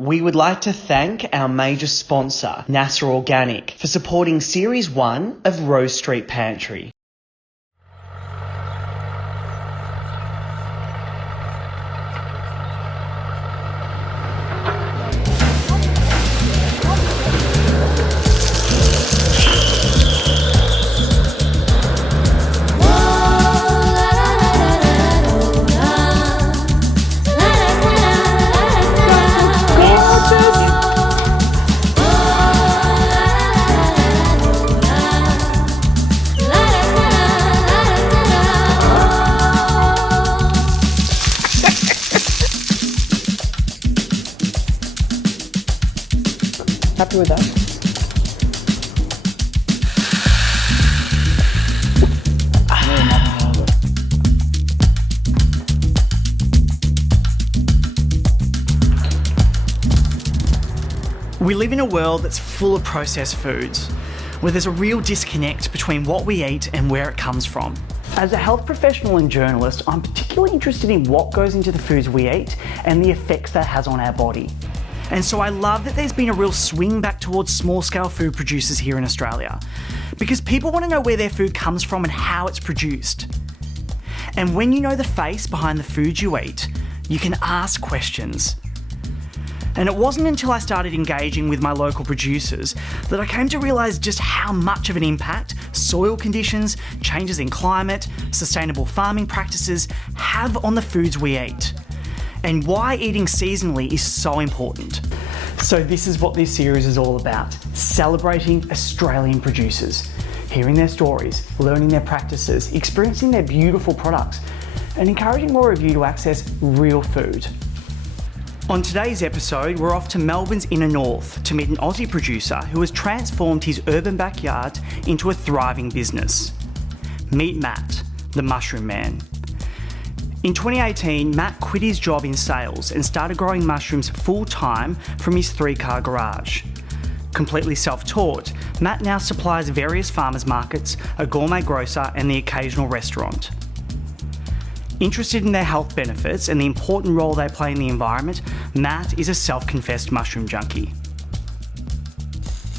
We would like to thank our major sponsor, NASA Organic, for supporting Series 1 of Rose Street Pantry. Happy with that? We live in a world that's full of processed foods, where there's a real disconnect between what we eat and where it comes from. As a health professional and journalist, I'm particularly interested in what goes into the foods we eat and the effects that has on our body. And so I love that there's been a real swing back towards small-scale food producers here in Australia, because people want to know where their food comes from and how it's produced. And when you know the face behind the food you eat, you can ask questions. And it wasn't until I started engaging with my local producers that I came to realise just how much of an impact soil conditions, changes in climate, sustainable farming practices have on the foods we eat, and why eating seasonally is so important. So this is what this series is all about: celebrating Australian producers, hearing their stories, learning their practices, experiencing their beautiful products, and encouraging more of you to access real food. On today's episode, we're off to Melbourne's inner north to meet an Aussie producer who has transformed his urban backyard into a thriving business. Meet Matt, the Mushroom Man. In 2018, Matt quit his job in sales and started growing mushrooms full-time from his 3-car garage. Completely self-taught, Matt now supplies various farmers markets, a gourmet grocer, and the occasional restaurant. Interested in their health benefits and the important role they play in the environment, Matt is a self-confessed mushroom junkie.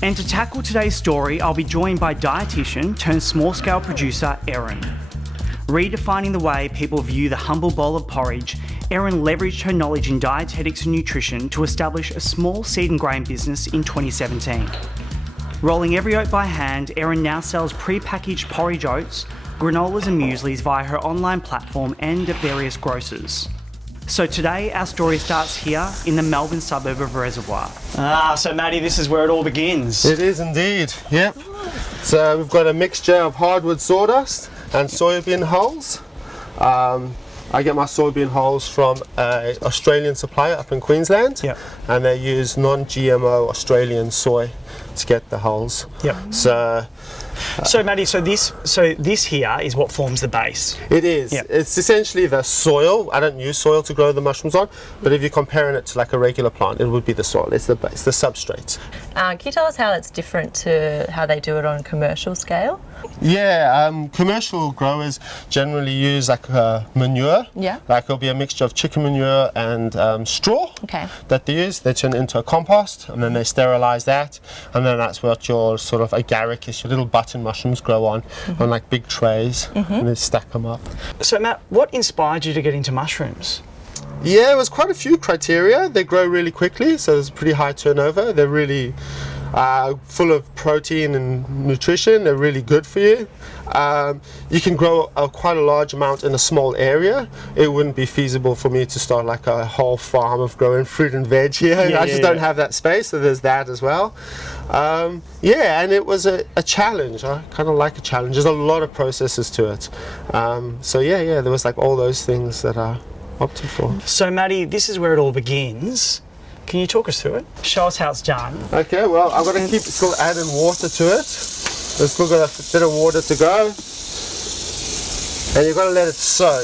And to tackle today's story, I'll be joined by dietitian turned small-scale producer Erin. Redefining the way people view the humble bowl of porridge, Erin leveraged her knowledge in dietetics and nutrition to establish a small seed and grain business in 2017. Rolling every oat by hand, Erin now sells pre-packaged porridge oats, granolas and mueslis via her online platform and at various grocers. So today our story starts here in the Melbourne suburb of Reservoir. So Maddie, this is where it all begins. It is indeed, yep. So we've got a mixture of hardwood sawdust and soybean hulls. I get my soybean hulls from an Australian supplier up in Queensland, Yep. and they use non-GMO Australian soy to get the hulls. Yep. So Maddie, so this here is what forms the base. It is. Yep. It's essentially the soil. I don't use soil to grow the mushrooms on, but if you're comparing it to like a regular plant, it would be the soil. It's the base, the substrate. Can you tell us how it's different to how they do it on a commercial scale? Yeah, commercial growers generally use like manure. Yeah. Like it'll be a mixture of chicken manure and straw. Okay. That they use. They turn it into a compost, and then they sterilize that, and then that's what your sort of agaricus, your little button mushrooms grow on like big trays, and they stack them up. So Matt, what inspired you to get into mushrooms? Yeah, it was quite a few criteria. They grow really quickly, so there's pretty high turnover. They're really full of protein and nutrition. They're really good for you. You can grow quite a large amount in a small area. It wouldn't be feasible for me to start like a whole farm of growing fruit and veg here. I just don't have that space, so there's that as well. Yeah, and it was a challenge. I kind of like a challenge. There's a lot of processes to it. So yeah, there was like all those things that I opted for. So Maddie, this is where it all begins. Can you talk us through it? Show us how it's done. Okay, well, I've got to keep still adding water to it. There's still got a bit of water to go. And you've got to let it soak.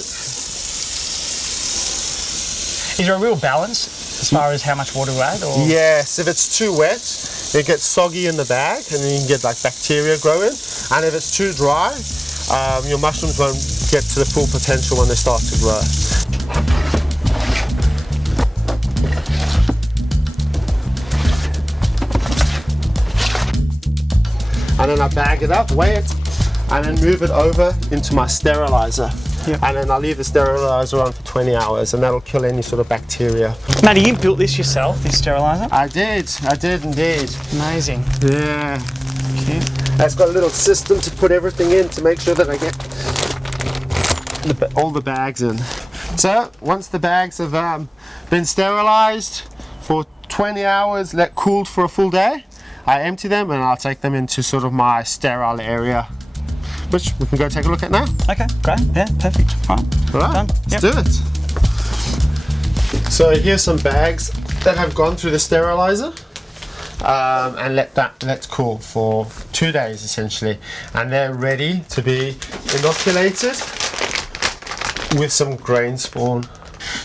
Is there a real balance as far as how much water to add? Or? Yes, if it's too wet, it gets soggy in the bag and then you can get like bacteria growing. And if it's too dry, your mushrooms won't get to the full potential when they start to grow. and then I bag it up, weigh it, and then move it over into my sterilizer. Yep. And then I'll leave the sterilizer on for 20 hours, and that'll kill any sort of bacteria. Matty, you built this yourself, this sterilizer? I did indeed. Amazing. Yeah. Cute. It's got a little system to put everything in to make sure that I get all the bags in. So once the bags have been sterilized for 20 hours, let cooled for a full day, I empty them and I'll take them into sort of my sterile area, which we can go take a look at now. Okay, great. Yeah, perfect. All All right, Done. let's do it. So here's some bags that have gone through the sterilizer. And let cool for 2 days essentially, and they're ready to be inoculated with some grain spawn.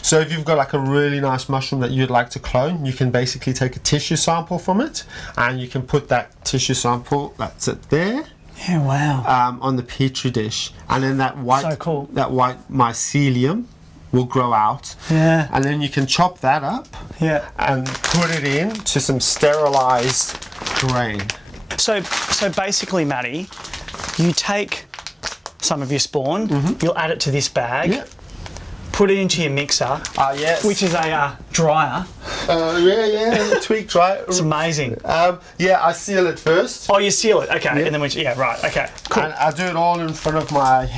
So if you've got like a really nice mushroom that you'd like to clone, you can basically take a tissue sample from it, and you can put that tissue sample, that's it there, Yeah, wow. on the Petri dish, and then that white So cool. mycelium will grow out. Yeah. And then you can chop that up Yeah. and put it in to some sterilized grain. So basically, Matty, you take some of your spawn, you'll add it to this bag, Yeah. put it into your mixer, Yes. which is a dryer. Yeah, tweak dry. It's amazing. Yeah, I seal it first. Oh, you seal it, okay, and then right, okay, cool. And I do it all in front of my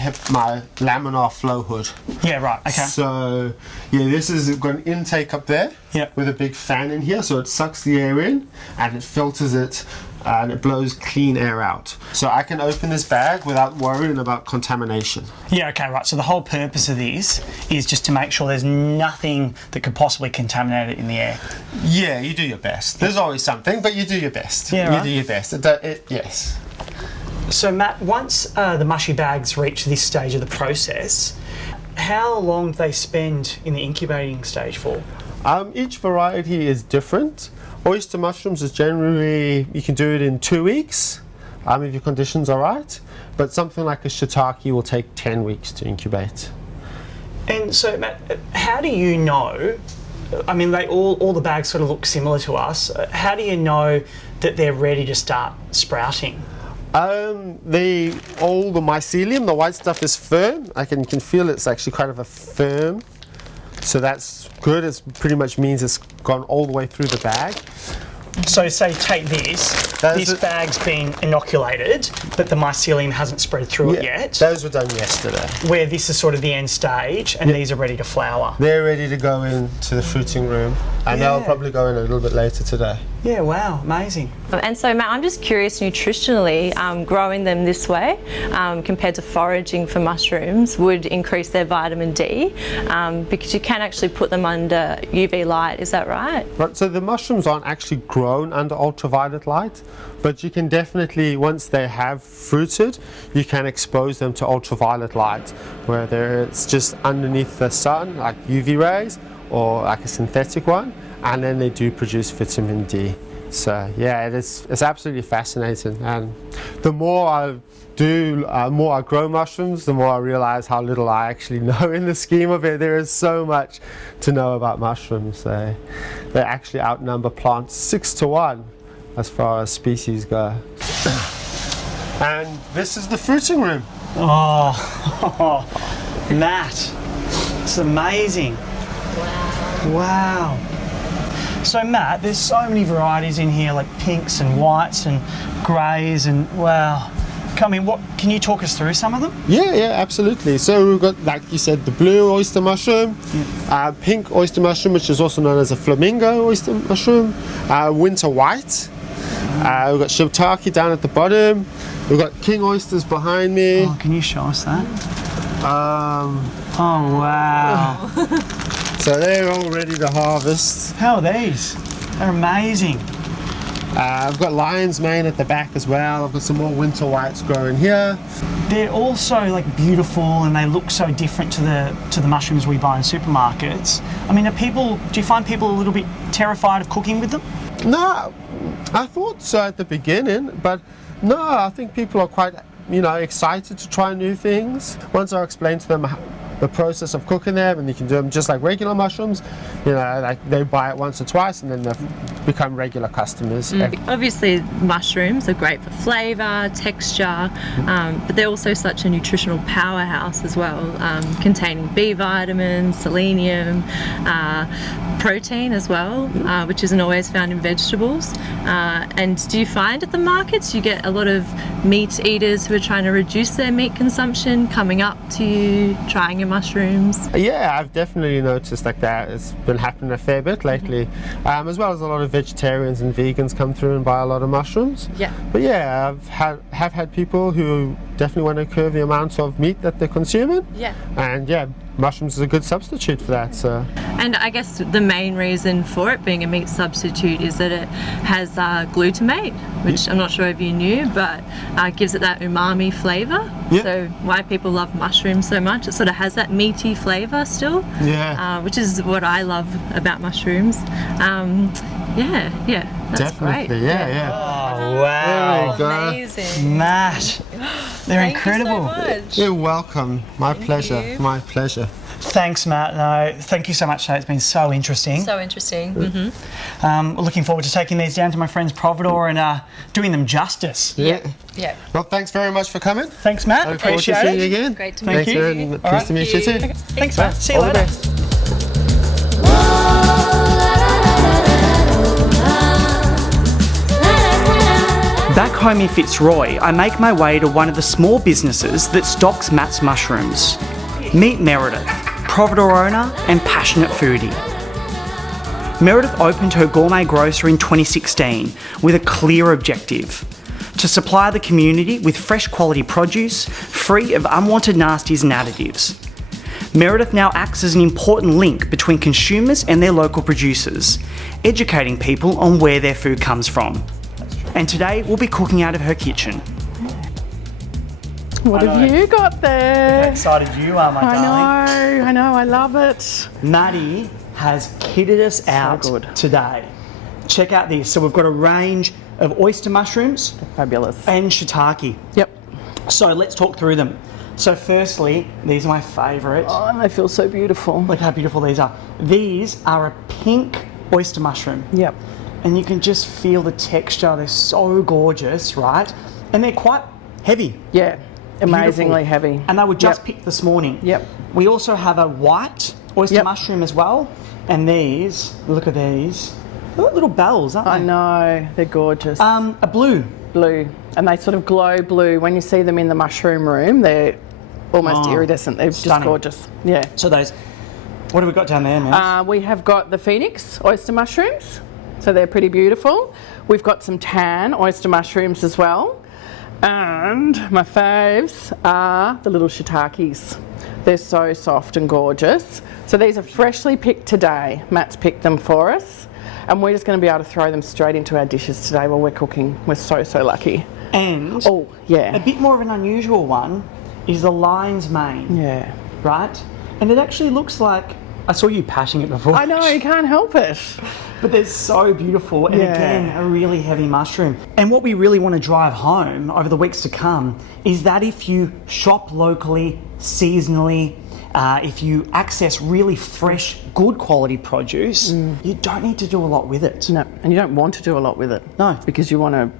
laminar flow hood. Yeah, right, okay. So, yeah, this is got an intake up there Yep. with a big fan in here, so it sucks the air in and it filters it and it blows clean air out. So I can open this bag without worrying about contamination. Yeah, okay, right. So the whole purpose of this is just to make sure there's nothing that could possibly contaminate it in the air. Yeah, you do your best. There's always something, but you do your best. Yeah, you right. do your best. Yes. So Matt, once the mushy bags reach this stage of the process, how long do they spend in the incubating stage for? Each variety is different. Oyster mushrooms is generally, you can do it in 2 weeks if your conditions are right, but something like a shiitake will take 10 weeks to incubate. And so Matt, how do you know, I mean, they all the bags sort of look similar to us, how do you know that they're ready to start sprouting? All the mycelium, the white stuff is firm. You can feel it's actually kind of a firm. So that's good. It pretty much means it's gone all the way through the bag. So say take this bag's been inoculated, but the mycelium hasn't spread through it yet. Those were done yesterday. Where this is sort of the end stage, and these are ready to flower. They're ready to go into the fruiting room, and they'll probably go in a little bit later today. Yeah, wow, amazing. And so, Matt, I'm just curious nutritionally, growing them this way compared to foraging for mushrooms would increase their vitamin D because you can actually put them under UV light, is that right? Right, so the mushrooms aren't actually grown under ultraviolet light, but you can definitely, once they have fruited, you can expose them to ultraviolet light, whether it's just underneath the sun, like UV rays, or like a synthetic one, and then they do produce vitamin D. So yeah, it's absolutely fascinating, and the more I grow mushrooms, the more I realize how little I actually know in the scheme of it. There is so much to know about mushrooms. They actually outnumber plants 6 to 1 as far as species go. And this is the fruiting room. Oh, Matt, it's amazing. Wow. So Matt, there's so many varieties in here, like pinks and whites and greys, and wow. I mean, can you talk us through some of them? Yeah, absolutely. So we've got, like you said, the blue oyster mushroom, pink oyster mushroom, which is also known as a flamingo oyster mushroom, winter white. We've got shiitake down at the bottom. We've got king oysters behind me. Oh, can you show us that? Oh, wow. So they're all ready to harvest. How are these? They're amazing. I've got lion's mane at the back as well. I've got some more winter whites growing here. They're also like beautiful, and they look so different to the mushrooms we buy in supermarkets. I mean, do you find people a little bit terrified of cooking with them? No, I thought so at the beginning, but no, I think people are quite, excited to try new things. Once I explain to them the process of cooking them, and you can do them just like regular mushrooms. You know, like they buy it once or twice and then they've become regular customers. Obviously, mushrooms are great for flavour, texture, but they're also such a nutritional powerhouse as well, containing B vitamins, selenium, protein as well, which isn't always found in vegetables. And do you find at the markets you get a lot of meat eaters who are trying to reduce their meat consumption coming up to you, trying your mushrooms? Yeah, I've definitely noticed like that. It's been happening a fair bit lately, as well as a lot of vegetarians and vegans come through and buy a lot of mushrooms. Yeah. But yeah, have had people who definitely want to curb the amount of meat that they're consuming. Yeah. And yeah, mushrooms is a good substitute for that. So. And I guess the main reason for it being a meat substitute is that it has glutamate, which I'm not sure if you knew, but gives it that umami flavour. Yeah. So why people love mushrooms so much, it sort of has that meaty flavour still. Yeah. Which is what I love about mushrooms. That's Definitely, great. yeah. Oh, wow. There we go. Amazing. Matt, they're Thank incredible. you so much. You're welcome. My pleasure. you. My pleasure. Thanks, Matt. No, thank you so much, Shay. It's been so interesting. So interesting. We're looking forward to taking these down to my friend's Provedor and doing them justice. Yeah. Yeah. Well, thanks very much for coming. Thanks, Matt. I look forward to Appreciate seeing you it. again. Great to Thank meet you. And All pleased right. to meet you too. Thanks, Matt. See you All the later. best. Back home in Fitzroy, I make my way to one of the small businesses that stocks Matt's mushrooms. Meet Meredith, Provedor owner and passionate foodie. Meredith opened her gourmet grocer in 2016 with a clear objective: to supply the community with fresh quality produce, free of unwanted nasties and additives. Meredith now acts as an important link between consumers and their local producers, educating people on where their food comes from. And today we'll be cooking out of her kitchen. What have you got there? How excited you are, my darling. I know, I love it. Maddie has kitted us out good. today. Check out this. So we've got a range of oyster mushrooms Fabulous. and shiitake. Yep. So let's talk through them. So firstly, these are my favourite. Oh, and they feel so beautiful. Look how beautiful these are. These are a pink oyster mushroom. Yep. And you can just feel the texture. They're so gorgeous, right? And they're quite heavy. Yeah. Amazingly Beautiful. heavy. And they were just Yep. picked this morning. Yep. We also have a white oyster Yep. mushroom as well. And these, look at these. They're like little bells, aren't they? I know, they're gorgeous. A blue. Blue. And they sort of glow blue. When you see them in the mushroom room, they're almost Oh, iridescent. They're just stunning. gorgeous. Yeah. So those, what have we got down there, man? We have got the Phoenix oyster mushrooms. So they're pretty beautiful. We've got some tan oyster mushrooms as well. And my faves are the little shiitakes. They're so soft and gorgeous. So these are freshly picked today. Matt's picked them for us. And we're just going to be able to throw them straight into our dishes today while we're cooking. We're so lucky. And Oh, yeah. a bit more of an unusual one is the lion's mane, Yeah. right? And it actually looks like, I saw you pashing it before. I know, you can't help it. But they're so beautiful, and Yeah. again, a really heavy mushroom. And what we really want to drive home over the weeks to come is that if you shop locally, seasonally, if you access really fresh, good quality produce, you don't need to do a lot with it. No, and you don't want to do a lot with it. No. Because you want to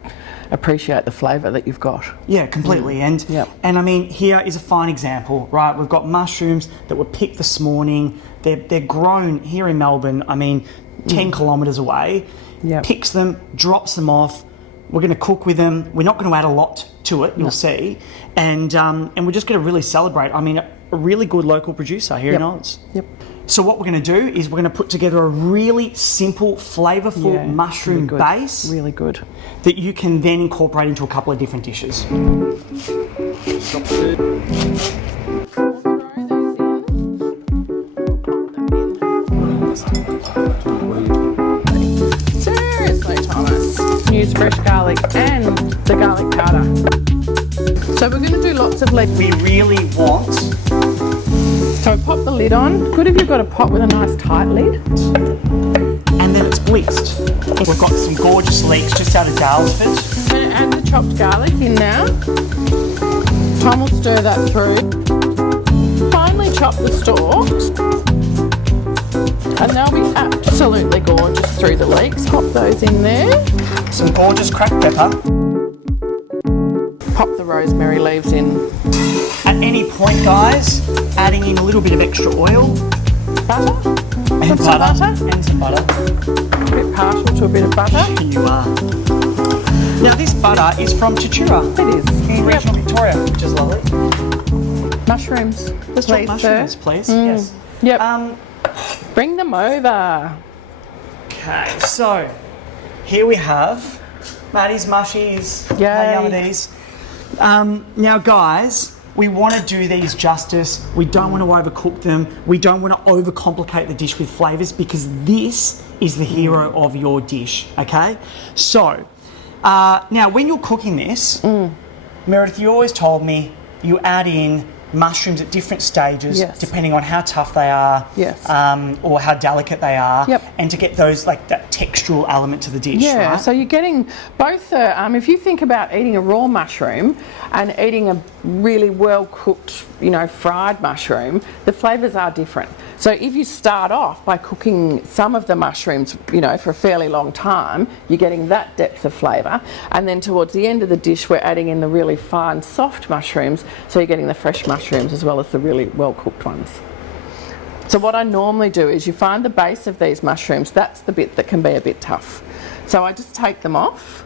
appreciate the flavour that you've got. Yeah, completely. And Yep. and I mean, here is a fine example, right? We've got mushrooms that were picked this morning. They're grown here in Melbourne. I mean, 10 kilometres away. Yep. Picks them, drops them off. We're going to cook with them. We're not going to add a lot to it. You'll see, and we're just going to really celebrate. I mean, a really good local producer here in Oz. Yep. So what we're going to do is we're going to put together a really simple, flavourful Yeah, mushroom really good. base Really good. that you can then incorporate into a couple of different dishes. Seriously, Thomas. Use fresh garlic and the garlic powder. So we're going to do lots of legs. We really want, So pop the lid on. Good if you've got a pot with a nice tight lid. and then it's blitzed. We've got some gorgeous leeks just out of Dalesford. I'm going to add the chopped garlic in now. Tom will stir that through. finely chop the stalks, and they'll be absolutely gorgeous through the leeks. Pop those in there. Some gorgeous cracked pepper. Pop the rosemary leaves in. At any point, guys, adding in a little bit of extra oil. Butter. And Some butter. And some butter. A bit partial to a bit of butter. You are. Now this butter is from Chichura It is. in regional Victoria, which is lovely. Mushrooms. Let's talk please, mushrooms, sir. please. Yes. Yep. Bring them over. Okay, so here we have Maddie's mushies. Yay. How yum are these? Now, guys, we want to do these justice. We don't want to overcook them. We don't want to overcomplicate the dish with flavours because this is the hero of your dish, okay? So, now when you're cooking this, Meredith, you always told me you add in mushrooms at different stages, Yes. depending on how tough they are, Yes. or how delicate they are, Yep. and to get those like that textural element to the dish. Yeah, right? so you're getting both the, if you think about eating a raw mushroom and eating a really well cooked, fried mushroom, the flavours are different. So if you start off by cooking some of the mushrooms, for a fairly long time, you're getting that depth of flavour. And then towards the end of the dish, we're adding in the really fine, soft mushrooms. So you're getting the fresh mushrooms as well as the really well cooked ones. So what I normally do is you find the base of these mushrooms, that's the bit that can be a bit tough. So I just take them off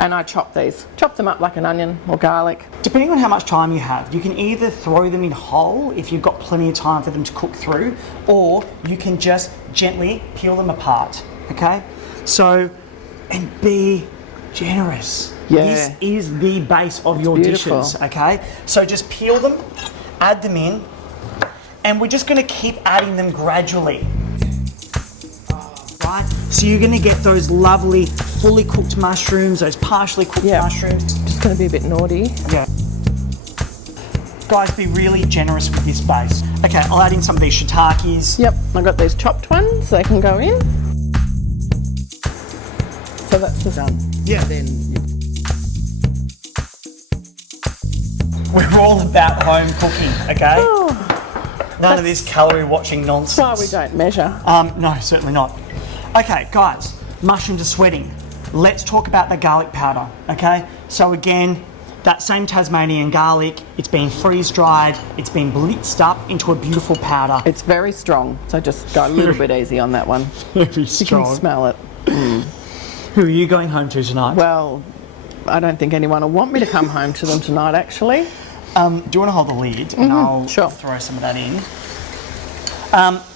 and I chop them up like an onion or garlic. Depending on how much time you have, you can either throw them in whole if you've got plenty of time for them to cook through, or you can just gently peel them apart, okay? So, and be generous. Yeah. This is the base of your beautiful. dishes, okay? So just peel them, add them in, and we're just gonna keep adding them gradually. Right? So you're gonna get those lovely, fully cooked mushrooms, those partially cooked Yeah. mushrooms. Just going to be a bit naughty. Yeah. Guys, be really generous with this base. Okay, I'll add in some of these shiitakes. Yep, I've got these chopped ones, they can go in. So that's the done. Yeah. Then We're all about home cooking, okay? oh, None of this calorie watching nonsense. that's why we don't measure. No, certainly not. Okay, guys, mushrooms are sweating. Let's talk about the garlic powder, okay? So again, that same Tasmanian garlic, it's been freeze-dried, it's been blitzed up into a beautiful powder. It's very strong, so just go a little bit easy on that one. Very You can smell it. Who are you going home to tonight? Well, I don't think anyone will want me to come home to them tonight, actually. Do you want to hold the lid and I'll sure. throw some of that in?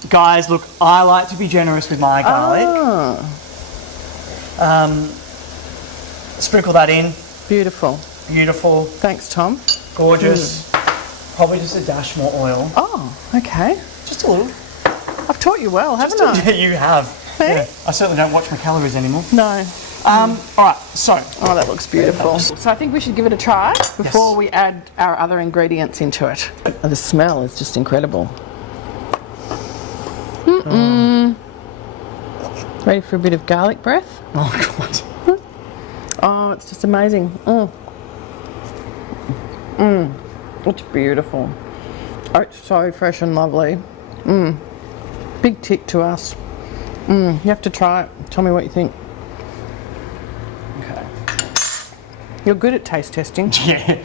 Guys, look, I like to be generous with my garlic. Sprinkle that in. Beautiful. Beautiful, Thanks, Tom. gorgeous. Probably just a dash more oil. Oh, okay. Just a little. I've taught you well, haven't I? Yeah, you have. Hey? Yeah. I certainly don't watch my calories anymore. No. All right, so Oh, that looks beautiful. So I think we should give it a try before Yes. we add our other ingredients into it. Oh, the smell is just incredible. Ready for a bit of garlic breath? oh god, Oh, it's just amazing. It's beautiful. Oh, it's so fresh and lovely. Big tick to us. You have to try it. Tell me what you think. okay. You're good at taste testing. Yeah,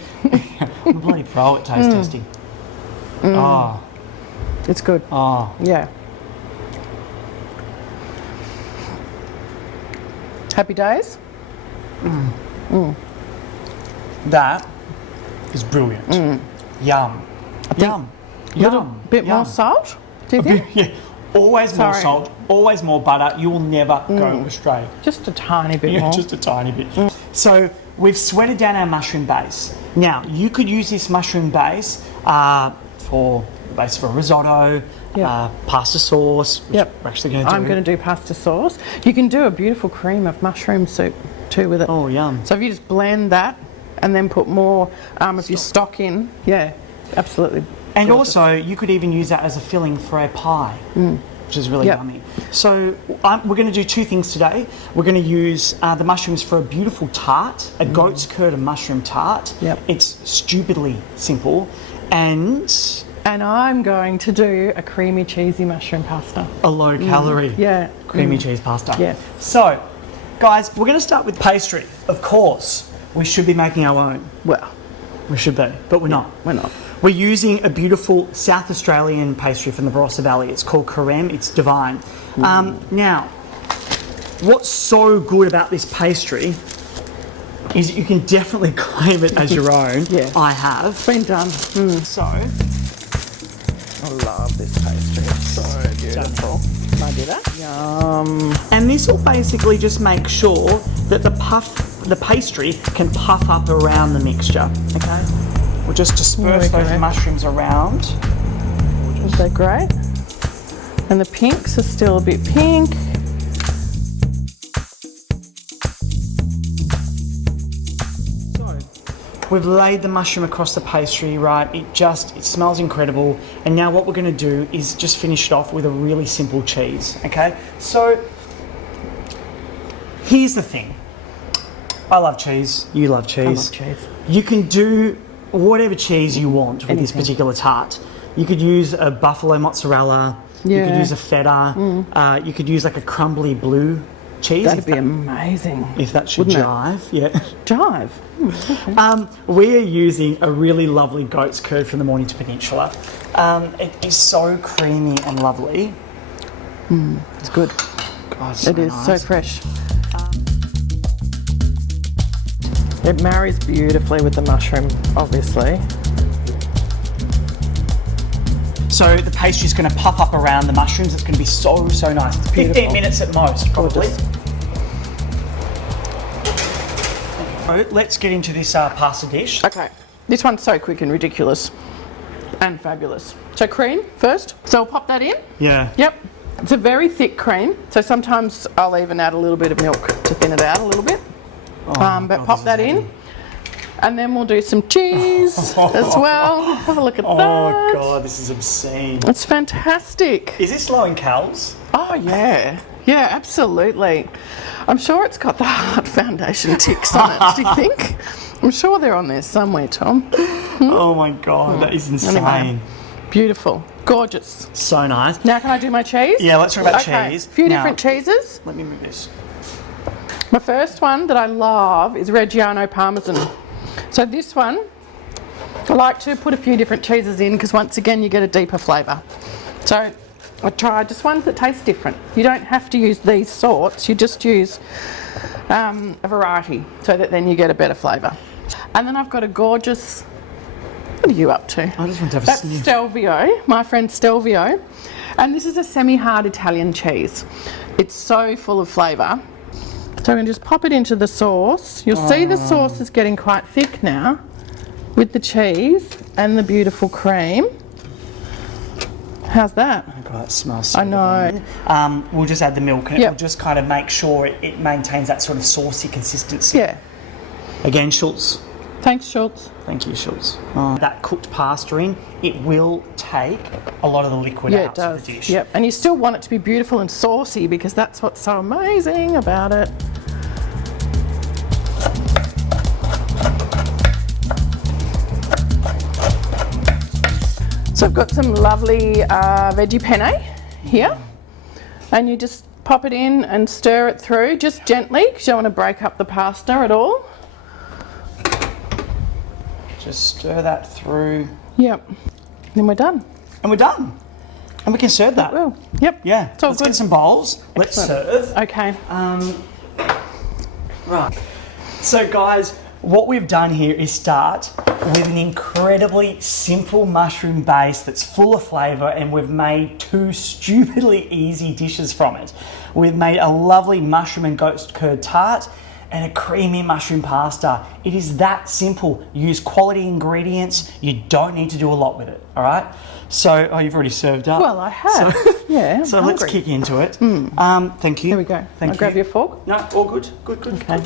I'm a bloody pro at taste testing. Oh, It's good. oh. Yeah. Happy days? That is brilliant. Yum. Yum. Little Yum. bit more Yum. salt, do you think? Yeah. Always more Sorry. salt, always more butter. You will never go astray. Just a tiny bit Yeah, more. just a tiny bit. So we've sweated down our mushroom base. Now you could use this mushroom base for the base for a risotto, Yep. pasta sauce. Which Yep. we're actually going to do. I'm going to do pasta sauce. You can do a beautiful cream of mushroom soup too with it. Oh, yum. So if you just blend that and then put more of your stock in, yeah, absolutely. And gorgeous. also, you could even use that as a filling for a pie, which is really Yep. yummy. So we're going to do two things today. We're going to use the mushrooms for a beautiful tart, a goat's curd and mushroom tart. Yep. It's stupidly simple, and And I'm going to do a creamy cheesy mushroom pasta. A low calorie. Yeah. Creamy cheese pasta. Yeah. So, guys, we're going to start with pastry. Of course, we should be making our own. Well, We should be, but we're not. we're not. We're using a beautiful South Australian pastry from the Barossa Valley. It's called Carême. It's divine. Now, what's so good about this pastry is you can definitely claim it as your own. Yeah. I have. Been done. So, I love this pastry. It's so beautiful. Can I do that? Yum. and this will basically just make sure that the pastry can puff up around the mixture. Okay. We'll just disperse There we those go. mushrooms around. Is that great? And the pinks are still a bit pink. We've laid the mushroom across the pastry, right? It smells incredible. And now what we're going to do is just finish it off with a really simple cheese, okay? So, here's the thing. I love cheese. You love cheese. I love cheese. You can do whatever cheese you want with this Anything. particular tart. You could use a buffalo mozzarella. You could Yeah. use a feta. You could use like a crumbly blue cheese. That'd be amazing. if that should wouldn't it? jive. Yeah. Jive. We're using a really lovely goat's curd from the Mornington Peninsula. It is so creamy and lovely. It's good. God, it's so It is nice. so fresh. It marries beautifully with the mushroom, obviously. So the pastry's going to puff up around the mushrooms. It's going to be so, so nice. 15 Beautiful. minutes at most, probably. Gorgeous. So let's get into this pasta dish. Okay, this one's so quick and ridiculous and fabulous. So cream first. So we'll pop that in. Yeah. Yep. It's a very thick cream, so sometimes I'll even add a little bit of milk to thin it out a little bit. But God, pop this is that in. heavy. And then we'll do some cheese as well. Have a look at Oh that. God, this is obscene. It's fantastic. Is this low in calories? Oh yeah. Yeah, absolutely. I'm sure it's got the Heart Foundation ticks on it, do you think? I'm sure they're on there somewhere, Tom. Oh my God, that is insane. Anyway. Beautiful. Gorgeous. So nice. Now can I do my cheese? Yeah, let's talk about Okay, cheese. a few Now- different cheeses. Let me move this. My first one that I love is Reggiano Parmesan. So this one, I like to put a few different cheeses in because once again you get a deeper flavour. So I tried just ones that taste different. You don't have to use these sorts, you just use a variety so that then you get a better flavour. And then I've got a gorgeous, what are you up to? I just want to have a That's sniff. Stelvio, my friend Stelvio. And this is a semi-hard Italian cheese. It's so full of flavour. So I'm going to just pop it into the sauce. You'll see the sauce is getting quite thick now with the cheese and the beautiful cream. How's that? Oh God, that smells so I know. good. We'll just add the milk and Yep. it will just kind of make sure it maintains that sort of saucy consistency. Yeah. Again, Schultz. Thanks, Schultz. Thank you, Schultz. That cooked pasta in, it will take a lot of the liquid Yeah, it out does. of the dish. Yep. And you still want it to be beautiful and saucy because that's what's so amazing about it. So I've got some lovely veggie penne here, and you just pop it in and stir it through just gently because you don't want to break up the pasta at all. Just stir that through Yep. Then we're done. and we're done. And we can serve that. Well, yep. Yeah, It's all let's good. get some bowls. Let's serve. Okay. Right. So guys, what we've done here is start with an incredibly simple mushroom base that's full of flavour, and we've made two stupidly easy dishes from it. We've made a lovely mushroom and goat's curd tart and a creamy mushroom pasta. It is that simple. Use quality ingredients. You don't need to do a lot with it, all right? So, oh, you've already served up. Well, I have. Yeah. I'm So let's hungry. kick into it. Thank you. Here we go. Thank I'll you. grab your fork. No, all good. Good. Okay.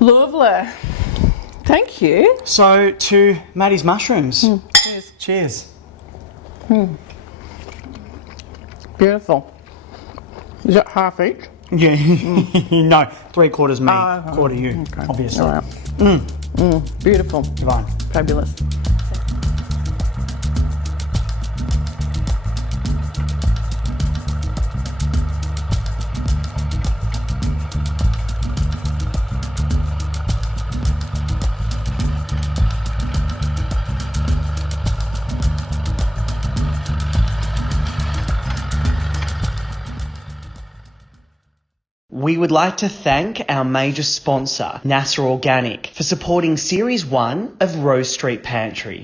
Lovely. Thank you. So to Maddie's mushrooms. Cheers. Cheers. Beautiful. Is it half each? Yeah. No, 3/4 me, Oh, quarter you, okay. obviously. All right. Beautiful. Divine. Fabulous. we would like to thank our major sponsor, NASA Organic, for supporting Series 1 of Rose Street Pantry.